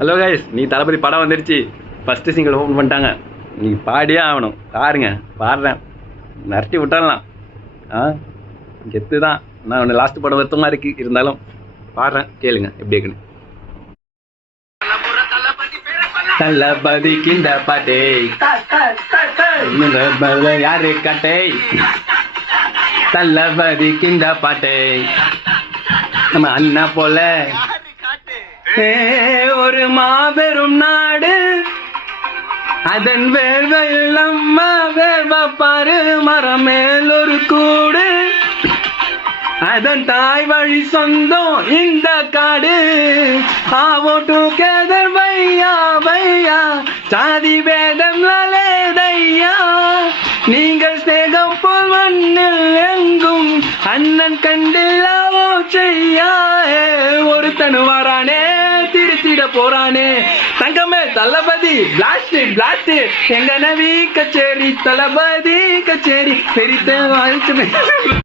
Hello guys, நீ தளபதி படம் வந்துடுச்சு. ஃபஸ்ட்டு சிங்கிள் ஓப்பன் பண்ணிட்டாங்க. நீ பாடியே ஆகணும். பாருங்க, பாடுறேன், மிரட்டி விட்டுடலாம். கெத்து தான். நான் ஒன்று லாஸ்ட் படம் வருத்தமாக இருக்கு, இருந்தாலும் பாடுறேன், கேளுங்க எப்படி இருக்குன்னு. தளபதி கிண்ட பாட்டே யாரு கட்டே, தளபதி கிண்ட பாட்டே நம்ம அண்ணா போல ஒரு மாபெரும் நாடு, அதன் வேர்வையில் நம்ம வேர்வ பாரு, மரம் மேல் ஒரு கூடு, அதன் தாய் வழி சொந்தம் இந்த காடு. ஆவோ டுகெதர் பையா பையா, சாதி வேதம் லையா, நீங்கள் சேகம் போல் மண்ணில் எங்கும் அண்ணன் கண்டில்லாவோ செய்யா. ஒருத்தனு வரானே திருத்திட போறானே, தங்கமே தளபதி பிளாஸ்ட் பிளாஸ்ட், எங்க நவி கச்சேரி தளபதி கச்சேரி பெரித்த வாழ்த்து.